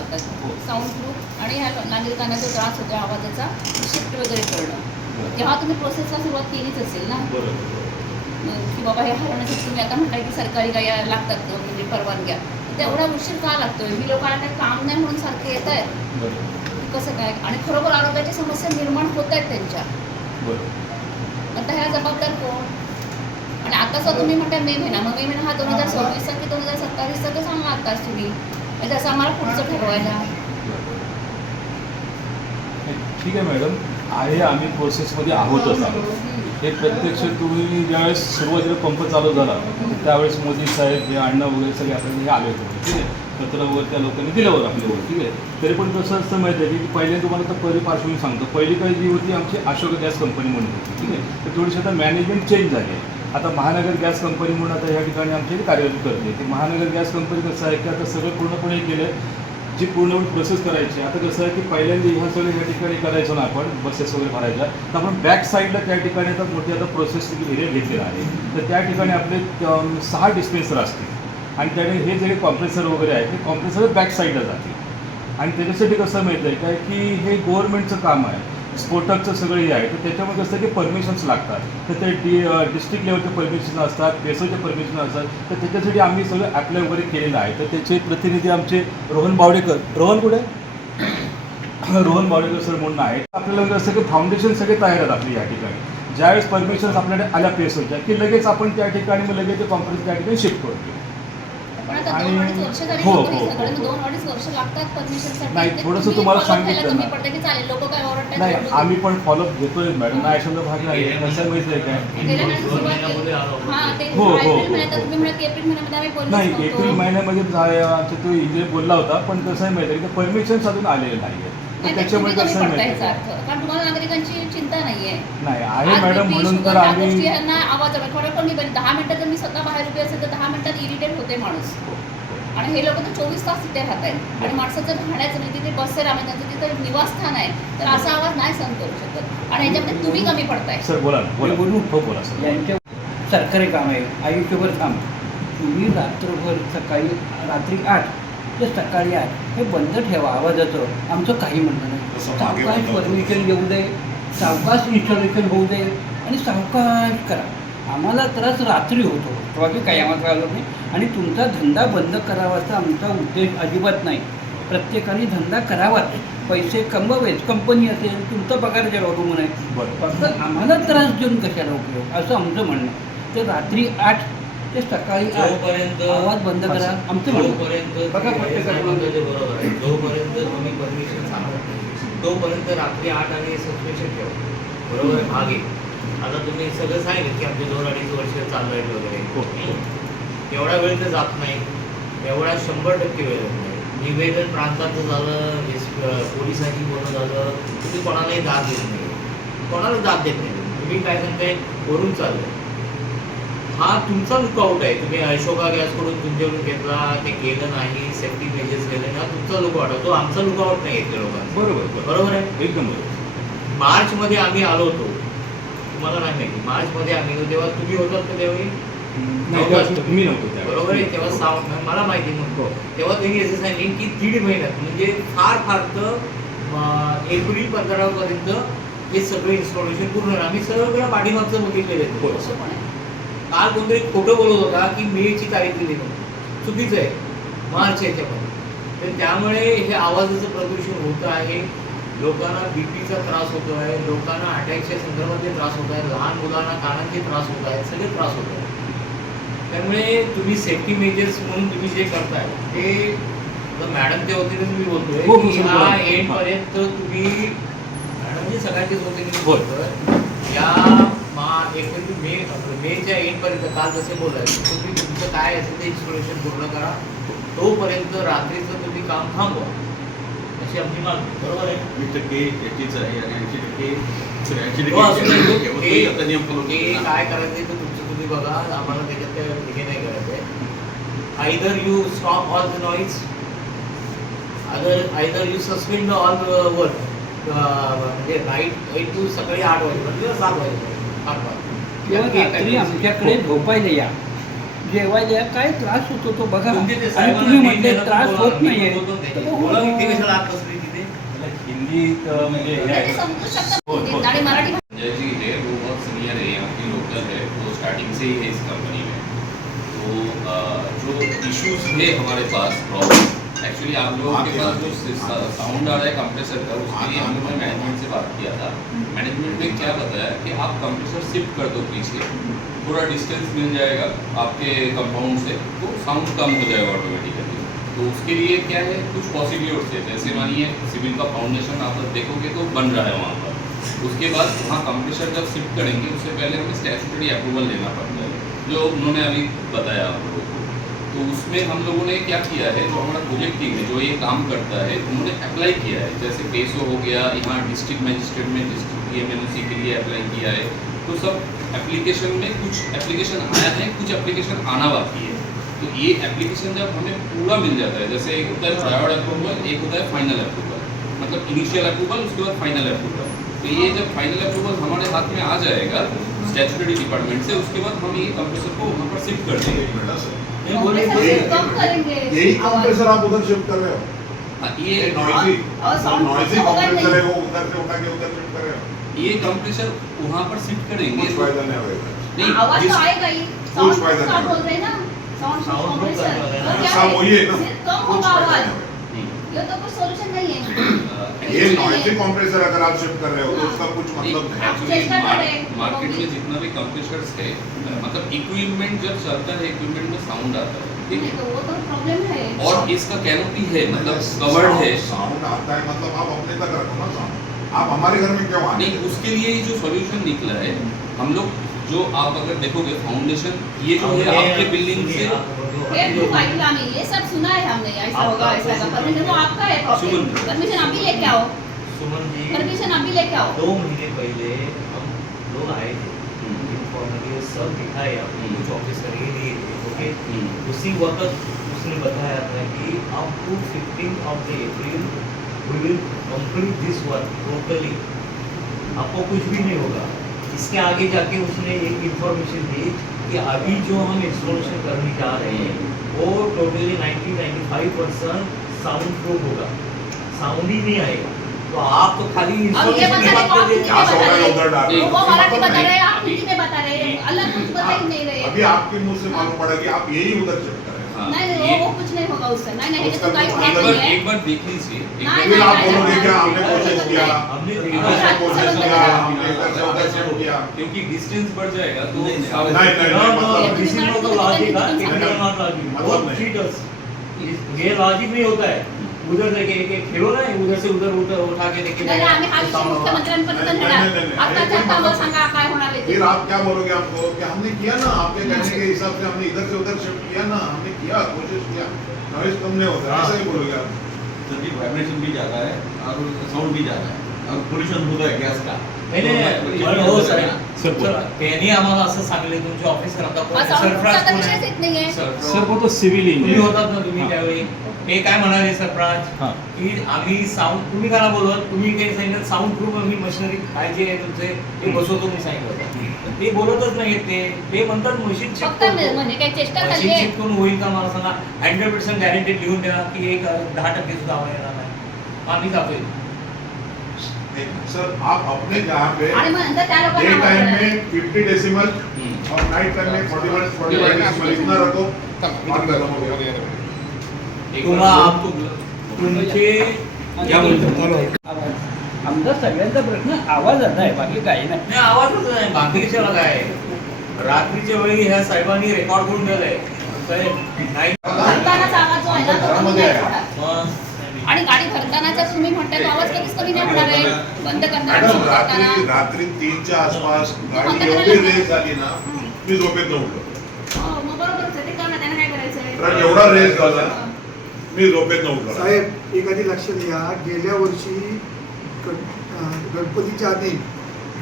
लावतात, sound proof आणि ह्या नागरिकांना जो त्रास होतो आवाजाचा शिफ्ट वगैरे करणं. तेव्हा तुम्ही प्रोसेसला सुरुवात केलीच असेल ना, की बाबा हे हरवण्यासाठी तुम्ही आता म्हणताय की सरकारी गाड्या लागतात म्हणजे परवानग्या, तेवढा उशीर का लागतोय? ही लोकांना काही काम नाही म्हणून सारखे येत आहेत, कसं काय? आणि खरोखर आरोग्याची समस्या निर्माण होत आहेत त्यांच्या. आता ह्या जबाबदार कोण? आणि आताचा तुम्ही म्हणता मे महिना, मग मे महिना हा 2026चा की 2027चा तर सांगा आताच तुम्ही, म्हणजे असं आम्हाला पुढचं ठरवायला. ठीक आहे मॅडम, आहे आम्ही प्रोसेसमध्ये आहोतच आहोत. हे प्रत्यक्ष तुम्ही ज्यावेळेस सुरुवातीला पंप चालू झाला त्यावेळेस मोदी साहेब हे अण्णा वगैरे सगळे आपल्याला हे आले होते, ठीक आहे. पत्रावर त्या लोकांनी दिल्यावर आपल्यावर, ठीक आहे. तरी पण कसं असतं माहिती आहे की पहिल्यांदा तुम्हाला तर पार्श्वभूमी सांगतो, पहिली काही जी होती आमची अशोक गॅस कंपनी म्हणून होती, ठीक आहे. तर थोडीशी आता मॅनेजमेंट चेंज झाली आहे. आता महानगर गॅस कंपनी म्हणून आता ह्या ठिकाणी आमची कार्यरत करते. ती महानगर गॅस कंपनी कसं आहे की आता सगळं पूर्णपणे केलं, जी पूर्ण प्रोसेस करायची. आता कसं आहे की पहिल्यांदा ह्या सगळं ह्या ठिकाणी करायचो ना आपण, बसेस वगैरे भरायच्या, तर आपण बॅक साईडला त्या ठिकाणी आता मोठी आता प्रोसेस एरिया घेतलेला आहे. तर त्या ठिकाणी आपले 6 डिस्पेन्सर असतील आणि त्याने हे जे कॉम्प्रेसर वगैरे आहे ते कॉम्प्रेसर बॅक साईडला जातील. आणि त्याच्यासाठी कसं माहिती आहे काय की हे गव्हर्नमेंटचं काम आहे, स्फोटकचं सगळं हे आहे. तर त्याच्यामध्ये कसं की परमिशन्स लागतात, तर ते डिस्ट्रिक्ट लेवलचे परमिशन असतात, पेसोचे परमिशन असतात. तर त्याच्यासाठी आम्ही सगळं अप्लाय वगैरे केलेलं आहे. तर त्याचे प्रतिनिधी आमचे रोहन बावडेकर, रोहन कुठे रोहन बावडेकर सर म्हणून आहे. आपल्याला असं की फाउंडेशन सगळे तयार आहेत आपली या ठिकाणी. ज्यावेळेस परमिशन्स आपल्याकडे आल्या पेसोच्या की लगेच आपण त्या ठिकाणी मग लगेच ते कॉम्प्रेस त्या ठिकाणी शिफ्ट करतो. आणि हो हो 2-2.5 वर्ष लागतात परमिशनसाठी. नाही, थोडंसं तुम्हाला सांगितलं ना, पडतं की चालेल, लोक काय ओरडतात. नाही आम्ही पण फॉलोअप घेतोय मॅडम, नाही अशा भाग नाही. कसं माहिती आहे काय, हो हो नाही, एप्रिल महिन्यामध्ये आमचा तो इंजिनियर बोलला होता. पण कसं आहे माहिती आहे की परमिशन्स अजून आलेले नाही आहे. तर त्याच्यामुळे कसं आहे माहिती आहे, कारण तुम्हाला नागरिकांची चिंता नाहीये. नाही आहे मॅडम, म्हणून तर आम्ही आवाज थोडं कोणी 10 मिनिटं जर मी स्वतः बाहेर उभी असेल तर 10 मिनिटात इरिटेट होते माणूस. आणि हे लोक तर 24 तास तिथे राहत आहेत आणि माणसं जर राहण्याचं नाही, तिथे बसचे राहण्याचं त्यांचं तिथं निवासस्थान आहे, तर असा आवाज नाही सहन करू शकत. आणि याच्यामध्ये तुम्ही कमी पडताय. सर बोला ना, बोलू हो बोला सर. यांच्या सरकारी काम आहे, आयुष्यभर काम. तुम्ही रात्रभर रात्री 8 ते सकाळी 8 हे बंद ठेवा आवाजाचं. आमचं काही म्हणणं नाही. सावकाश परमिशन येऊ दे, सावकाश इन्स्टॉलेशन होऊ दे आणि सावकाश करा. आम्हाला त्रास रात्री होतो, बाकी काही आम्हाला आलो नाही. आणि तुमचा धंदा बंद करावाचा आमचा उद्देश अजिबात नाही. प्रत्येकाने धंदा करावाच, पैसे कमवावेच, कंपनी असेल, तुमचा पगार ज्याला अवलंबून आहे. फक्त आम्हाला त्रास देऊन कशाला उपयोग, असं आमचं म्हणणं. तर रात्री 8 ते सकाळी 8 आवाज बंद करा आमचं म्हणणं. बघा बरोबर आहे, जोपर्यंत तुम्ही परमिशन सांगत तोपर्यंत रात्री 8 आणि सस्पेन्शन ठेवा, बरोबर आहे, भाग आहे. आता तुम्ही सगळं सांगितलं की आमचे 2-2.5 वर्ष चालू आहेत वगैरे, एवढा वेळ तर जात नाही, एवढा 100% वेळ जात नाही. निवेदन प्रांताचं झालं, पोलिसांची बोलणं झालं, तुम्ही कोणालाही दाद देत नाही, कोणाला दाद देत नाही. तुम्ही काय सांगताय, वरून चाललंय. हा तुमचा लुकआउट आहे. तुम्ही अशोका गॅसकडून तुमच्याकडून घेतला, ते केलं नाही, सेफ्टी मेजर्स केले ना, तुमचा लुकआउट आहे. तो आमचा लुकआउट नाही येते लोकांचा. बरोबर आहे, एकदम बरोबर. मार्चमध्ये आम्ही आलो होतो, तुम्हाला नाही माहिती, मार्चमध्ये आम्ही होतो तेव्हा तुम्ही होतात का त्यावेळी? मी नव्हतो बरोबर आहे. तेव्हा साऊंड मला माहिती नव्हतं. तेव्हा त्यांनी असं सांगितलं की 1.5 महिन्यात म्हणजे फार तर एप्रिल 15 पर्यंत हे सगळं इन्स्टॉलेशन पूर्ण. आम्ही सगळं पाठीमागचं बघितलेलं आहे. काल कोणतरी खोटं बोलत होता की मेची तारीख दिली नव्हती, चुकीचं आहे, मार्च याच्यामध्ये. तर त्यामुळे हे आवाजाचं प्रदूषण होतं आहे. लोकांना बीपीचा त्रास होतो आहे, लोकांना अटॅकच्या संदर्भातले त्रास होत आहे, लहान मुलांना कानांचे त्रास होत आहेत, सगळे त्रास होत आहेत. त्यामुळे तुम्ही सेफ्टी मेजर्स म्हणून तुम्ही जे करताय ते मॅडमच्या वतीने तुम्ही बोलतोय की हा एंडपर्यंत तुम्ही, मॅडम जे सगळ्यांचेच वतीने बोलतोय या मेच्या एंडपर्यंत, काल जसे बोलाय तुम्ही तुमचं काय असेल ते इन्स्टॉलेशन पूर्ण करा, तोपर्यंत रात्रीचं तुम्ही काम थांबवा, अशी आमची मागणी. बरोबर आहे. 20% आहे आणि 80% काय करायचं तर तुमचं तुम्ही बघा, आम्हाला त्याच्यात हे नाही करायचं आहे. Either you stop all the noise, either you suspend all the work, म्हणजे नाईट 8 to सकाळी 8 वाजेपर्यंत किंवा 7 वाजेपर्यंत. रात्री आमच्याकडे झोपायला या, जेवायला काय त्रास होतो तो बघा. तुमचे ते आणि साहेबांना तुम्ही mail म्हटले केला तर त्रास बोला, होत मी नाहीये. बोलतो तर त्याच्याशी. मग बोला, मी ते कशाला आत बसली तिथे? हिंदीत म्हणजे हे ते आहे समजू शकतात हो, हो. हिंदीत आणि मराठी संजय जी है वो बहुत सीनियर है, यहाँ की लोकल है, वो स्टार्टिंग से ही है इस कंपनी में। तो जो इश्यूज थे हमारे पास प्रॉब्लम, एक्चुअली आप लोगों के पास जो साउंड आ रहा है कंप्रेसर का, उसके लिए हम लोगों ने मैनेजमेंट से बात किया था। मैनेजमेंट ने क्या बताया कि आप कंप्रेसर शिफ्ट कर दो पीछे, थोड़ा डिस्टेंस मिल जाएगा आपके कंपाउंड से, तो साउंड कम हो जाएगा ऑटोमेटिकली। तो उसके लिए क्या है, कुछ पॉसिबिलिटीज है, जैसे मानिए सिविल का फाउंडेशन आप देखोगे तो बन रहा है वहाँ पर, उसके बाद वहाँ कंप्रेसर जब शिफ्ट करेंगे उससे पहले हमें स्टैट्यूटरी अप्रूवल लेना पड़ता है, जो उन्होंने अभी बताया आप लोगों को। तो उसमें हम लोगों ने क्या किया है, जो हमारा प्रोजेक्ट टीम है जो ये काम करता है, उन्होंने अप्लाई किया है, जैसे पेसो हो गया, यहाँ डिस्ट्रिक्ट मजिस्ट्रेट में डिस्ट्रिक्ट PMNOC के लिए अप्लाई किया है। तो सब एप्लीकेशन में कुछ एप्लीकेशन आया है, कुछ एप्लीकेशन आना बाकी है। तो ये एप्लीकेशन जब हमें पूरा मिल जाता है, जैसे एक होता है प्रायोर अप्रूवल, एक होता है फाइनल अप्रूवल, मतलब इनिशियल अप्रूवल उसके बाद फाइनल अप्रूवल। तो ये जब फाइनल अप्रूवल हमारे हाथ में आ जाएगा स्टैट्यूटरी डिपार्टमेंट से, उसके बाद हम ये कंप्रेसर को वहाँ पर शिफ्ट कर देंगे। नहीं, बोलिए, कंप्रेसर बोलिए। से कम करेंगे यही कंप्रेसर आप उधर शिफ्ट कर रहे हो, हाँ, ये नॉइजी और sound नॉइजी होगा कंप्रेसर है नहीं। वो उधर से उठा के उधर शिफ्ट कर रहे हो, ये कंप्रेसर वहाँ पर शिफ्ट करेंगे कुछ फायदा नहीं होगा। नहीं, आवाज जिस- तो आएगा ही, साउंड फायदा साउंड नहीं बोल रहे हैं ना, साउंड Sound proof कंप्रेसर करने वाला है। तो क्या सब वही है ना, सिर्फ कम कुछ होगा फायदा आवाज, नहीं होगा। नहीं, ये तो कोई सॉल्यूशन नहीं है। ये नॉइजी कंप्रेसर अगर आप शिफ्ट कर रहे हो तो उसका कुछ मतलब नहीं है। आप चेष्टा कर रहे हैं। मार्केट में जितना भी कंप्रेसर्स है, मतलब इक्विपमेंट जब चलता है, इक्विपमेंट में साउंड आता है, ठीक नहीं है, तो वो तो प्रॉब्लम है। और इसका कैनोपी है, मतलब कवर्ड है। साउंड आता है मतलब आप अपने तक रखो ना साउंड, आप हमारे घर में क्यों आने नहीं, उसके लिए ही जो सॉल्यूशन निकला है, हम लोग जो आप अगर देखोगे फाउंडेशन, ये जो है आपके बिल्डिंग से ये प्रूफ ऐकला आम्ही, ये सब सुना है हमने, ऐसा होगा ऐसा होगा, परमिशन तो आपका है प्रॉब्लम, सुमन। परमिशन अभी लेके आओ, सुमन जी, परमिशन अभी लेके आओ। 2 महीने पहले हम लोग आए थे, इन्फॉर्मली सब दिखाए, आपको कुछ ऑफिसर ये लिए थे, ओके। उसी वक्त उसने बताया था कि आप 15 of the April we will complete this work totally, आपको कुछ भी नहीं होगा। इसके आगे जाके उसने एक इंफॉर्मेशन दी कि अभी जो हम इंस्टॉलेशन करने जा रहे हैं वो टोटली 90-95% साउंड प्रूफ होगा, साउंड ही नहीं आएगा। तो आप तो खाली अब ये इंस्टॉलेशन की बता बात रहे कर हो, रहे आप हैं। क्या सोच रहे हो उधर डाल रहे हो? वो मराठी बता रहे हैं, आप अभी- हिंदी में बता रहे हैं, अलग कुछ बता ही नहीं रहे। अभी आपके मुंह से मालूम पड़ा कि आप यही उधर शिफ्ट कर रहे हो। हाँ, नहीं नहीं ये- वो कुछ नहीं होगा उससे, नहीं नहीं ये उसका तो काहीच तो होत अलग- नाही एक है। बार देख लीजिए, एक नहीं, फिर बार आप नहीं, बोलोगे नहीं, क्या हमने नहीं, कोशिश नहीं, किया, हमने इधर से कोशिश किया, हमने इधर से उधर शिफ्ट किया। क्योंकि डिस्टेंस बढ़ जाएगा तो नहीं, नहीं, साउंड- नहीं, नहीं, No, no, मतलब this is not the logic, huh? It is not logic. मतलब Don't नहीं। cheat us. ये लॉजिक नहीं होता है। उधर लेके एक खेलो ना, उधर से उधर उठा के लेके नाही नाही, आम्ही हा विषय मुख्यमंत्र्यांपर्यंत नहीं, नेणार. नहीं, नहीं, आता नहीं, चर्चा मतलब- सांगा काय होणार आहे फिर ते. आप क्या बोलोगे हमको कि हमने किया ना, आपके कहने के हिसाब से हमने इधर से उधर शिफ्ट किया ना, हमने किया, कोशिश किया, नॉइज कम नहीं होता, हाँ। ऐसा ही बोलोगे आप। सर जी वाइब्रेशन भी जाता है और साउंड भी जाता है और पोल्यूशन होता है गॅस का नाही नाही, पण हो साहेब, सर, बोला. सर, त्यांनी आम्हाला असं सांगले तुमचे ऑफिसर आता कोण हा आहे? साऊंड सरफराज प्रूफचा कोण विषयच आहे? येत नाहीये. सर वो तो सिविल तुम्ही इंजिनियर होतात ना तुम्ही हाँ. त्यावेळी, ते काय म्हणाले सरफराज हाँ. की आम्ही साऊंड, तुम्ही काय बोलत, तुम्ही काही सांगितलं साऊंड प्रूफ आम्ही मशिनरी काय जे आहे तुमचे ते बसवतो मी सांगितलं होतं. पण ते बोलतच नाहीत, ते म्हणतात मशीन शिफ्ट फक्त म्हणजे काही चेष्टा मशीन चालली आहे. शिफ्ट करून होईल का मला सांगा. 100% गॅरंटेड लिहून द्या की एक 10% सुद्धा आवाज येणार नाही. आम्ही जातोय. नहीं, सर आप अपने जहाँ पे आणि मग नंतर त्या डे लोकांना टाइम आवाज में 50 डेसिमल हम्म. और नाइट टाइम में 45 डेसिमल इतना रखो, बात खत्म हो गया। एक तुम्हा बार आप तुमचे या बोलतो. आमचा सगळ्यांचा प्रश्न आवाजाचा आहे, बाकी काही नाही. नाही आवाजच नाही, बाकीच्या काय रात्रीच्या वेळी ह्या साहेबांनी रेकॉर्ड करून दिलंय. काय नाही भरतानाचा आवाज जो आहे ना तो कमी नाही होणार. मग आणि गाडी भरतानाचा तुम्ही म्हणताय तो आवाज कधीच कमी नाही होणार आहे. बंद करताना मॅडम सुरू रात्री करताना. रात्री 3च्या आसपास गाडी एवढी रेस झाली ना, मी झोपेत उठलो. हो, मग बरोबरच आहे. ते करणं त्यानं काय करायचंय. ट्रक एवढा रेस झाला, मी झोपेत उठलो. साहेब एक आधी लक्षात घ्या, गेल्या वर्षी गणपतीच्या आधी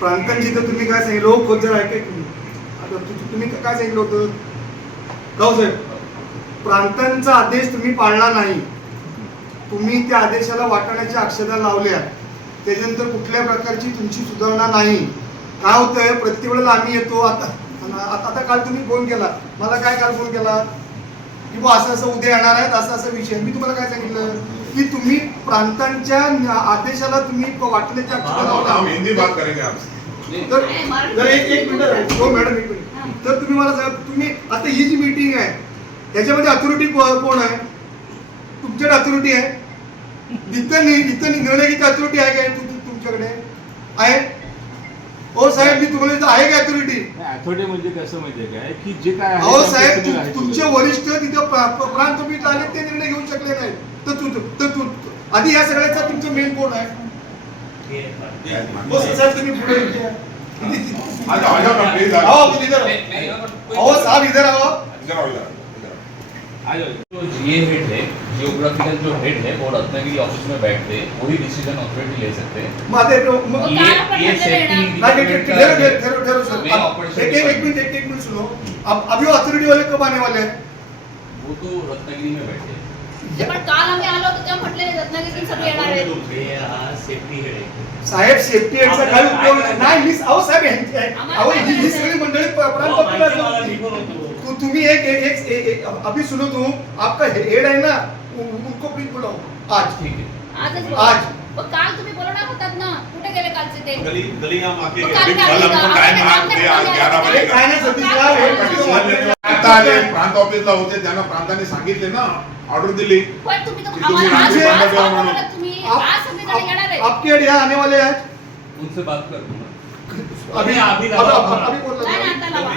प्रांतांची तर तुम्ही काय सांगितलं हो, खोत जर ऐकाय तुम्ही आता तुम्ही काय सांगितलं होतं गाव साहेब, प्रांतांचा आदेश तुम्ही पाळला नाही, तुम्ही त्या आदेशाला वाटाण्याच्या अक्षता लावल्या, त्याच्यानंतर कुठल्या प्रकारची तुमची सुधारणा नाही. काय होतंय, प्रत्येक वेळेला आम्ही येतो, आता आता काल तुम्ही फोन केला मला, काय काल फोन केला की बुवा असं असं उद्या येणार आहेत, असं असं विषय. मी तुम्हाला काय सांगितलं की तुम्ही प्रांतांच्या आदेशाला तुम्ही वाटण्याच्या हम हिंदी बात करेंगे आपसे. तर एक मिनिट हो मॅडम, एक मिनिट. तर तुम्ही मला सांगा, तुम्ही आता ही जी मीटिंग आहे त्याच्यामध्ये अथॉरिटी कोण आहे? तुमच्याकडे अथॉरिटी आहे? इथं निर्णय घ्यायची अथॉरिटी आहे काय तुमच्याकडे आहे? हो साहेब, मी तुम्हाला इथं आहे का अथॉरिटी? अथॉरिटी म्हणजे कसं माहितीये काय की जे काय आहे अहो ते साहेब, तुम्ही आहे तुमचे सगळं. वरिष्ठ तिथं प्रांत समितीला आले, ते निर्णय घेऊ शकले नाही. तर आधी या सगळ्याचा तुमचं मेन कोण आहे? हो साहेब, तुम्ही पुढे इथे आ जाओ ना प्लीज. आओ इधर आओ साहब, इधर आओ. इधर आओ, इधर आओ. आ जाओ. जो जीए हेड है, जियोग्राफिकल जो हेड है, वो रत्नागिरी ऑफिस में बैठते, वही डिसीजन अथॉरिटी ले सकते हैं. ये सेफ्टी एक मिनट सुनो. अभी अथॉरिटी वाले कब आने वाले हैं? वो तो रत्नागिरी में बैठे हैं. पण काल आम्ही आलो होतो तेव्हा म्हटलेले रत्नागिरीतून सगळे येणार आहेत. हे हा सेफ्टी हेड आहे. साहेब, सेफ्टी हेडचा काही उपयोग नाही. मिस अहो साहेब, अहो ही सगळी मंडळी तुम्ही एक अभी सुनो, तुम आपका हेड है ना, उनको प्लीज बुलाओ आज. ठीक है. आजच आज. पण काल तुम्ही बोलवणार होतात ना, कुठे गेले कालचे ते? गली हम आके तो गए. काल कल काय हमको टाइम मांग दिया, 11 बजे का. काय नाही सतीशराव, हे पटकन आता आले प्रांत ऑफिसला होते, त्यांना प्रांताने सांगितले ना, ऑर्डर दिली. पण तुम्ही तर की तुम्ही आम्हाला आज राज्य आज बंद करा call म्हणून. बोलवलं तुम्ही. आज सगळे जण येणार आहेत. आपके हेड यहाँ आने वाले हैं. उनसे बात कर दूंगा. अभी बोल नाही ना, आता लावा.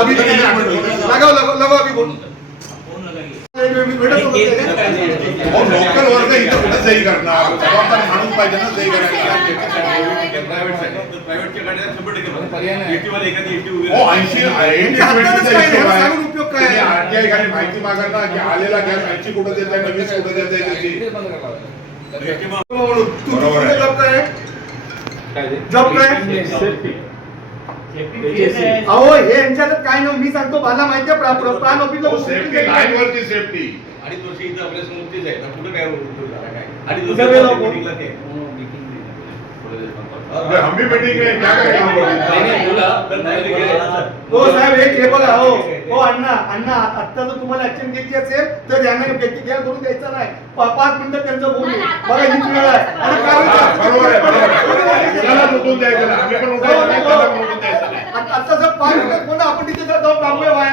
अभी लगाओ अभी बोल. फोन लगाइए. हो, लोकल वर्ग इथं कुठं सही करणार? जबाबदार माणूस पाहिजे ना सही करायला. प्रायव्हेटच्या गाड्या 100% पर्याय नाही. एटी वाले एखादी एटी उभी हो, राहते. 80-20 काय हिशोब आहे. सांगून उपयोग काय आहे? आरटीआय खाली माहिती मागा ना की आलेला गॅस 80 कुठं देत आहे, 20 कुठं देत आहे त्याची. इकडे बंद करावं लागेल. एटी मा- बरोबर आहे. जॉब काय आहे? काय ते? जॉब काय आहे? सेफ्टी. सेफ्टी हेड आहे. अहो हे यांच्यात काय नाही, मी सांगतो मला माहिती आहे प्राण ऑफिसला हो, सेफ्टी लाईन वरची सेफ्टी. 2.5 वर्ष इथं आपल्या समोर तेच आहे. तर पुढे काय उपयोग झाला काय? 2.5 उद्या वेळ लावू. मीटिंगला ते. वो मीटिंग में थोड़ी देर में बात अरे हम भी मीटिंग में क्या करेंगे हम लोग? नहीं, बोला. हो साहेब, हे बघा. हो अण्णा आता जर तुम्हाला ऍक्शन घ्यायची असेल तर यांना घ्या करून द्यायचा नाही. 5 मिनिटं त्यांचं बोलू. बघा ही वेळ आहे. आणि काय हा, होतं? बरोबर आहे. त्याला उठून द्यायचं नाही. आम्ही पण उठायचं नाही, त्याला पण उठून द्यायचं नाही. आता जर 5 मिनिटं कोण आपण तिथे जाऊन थांबूया बाहेर.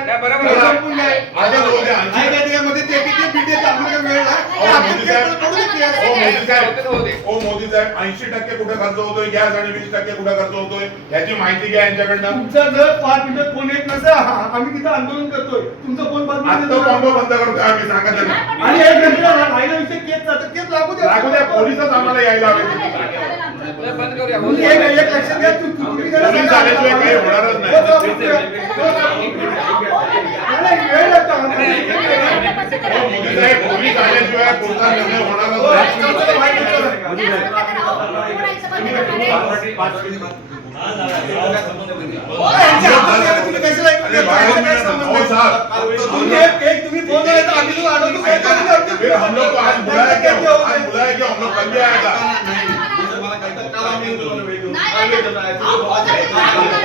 संपून जाईल. आता जाऊ द्या. आहे का त्यामध्ये ते बीटे आपल्याला वेळ आहे. हो, आपण मोदी ते साहेब. करू दे की. ओ मोदी साहेब, ओ मोदी साहेब, 80% कुठे खर्च होतोय गॅस आणि 20% कुठे खर्च होतोय याची माहिती घ्या यांच्याकडनं. तुमचा जर 5 मिनिटं फोन येत नसेल, आम्ही तिथं आंदोलन करतोय. तुमचा फोन 5 आता मिनिटं कॉम्बो बंद करतोय आम्ही सांगत नाही. आणि एक घंटा राहिला विषय केस जातं. केस लागू द्या. लागू द्या, पोलिसच आम्हाला यायला हवे तिथे. तुम्ही एक लक्षात घ्या. तुम्ही जरा पोलीस सांगा. आल्याशिवाय काही होणारच नाही. हो, नाही, वेळ लागतो आम्हाला. हो, मोदी साहेब, पोलीस आल्याशिवाय पुढचा निर्णय होणारच नाही. यांच्या हातात आहे, तुम्ही कशाला ऐकून अरे घेता? बाहेर काय मिळत संबंध नाही. आहे? हो, साहब. तुम्ही फोन लावला तर आम्ही तुला आलो तो काय करू? फिर हम लोग को आज बुलाया क्यों? आज बुलाया क्यों? हम लोग कल भी आया था.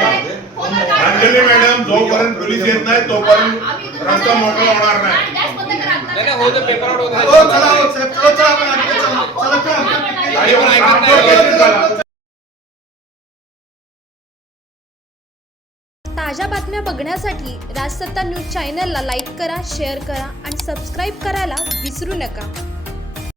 अंजली मॅडम, जोपर्यंत पोलीस येत नाही तोपर्यंत रस्ता मोकळा होणार नाही. हो, चला, हो, साहेब, चला, आपण आणखी चला, आणि मग ट्रान्सपोर्ट झाला. ताज्या बातम्या बघण्यासाठी राजसत्ता न्यूज चॅनलला लाईक करा, शेअर करा आणि सबस्क्राईब करायला विसरू नका.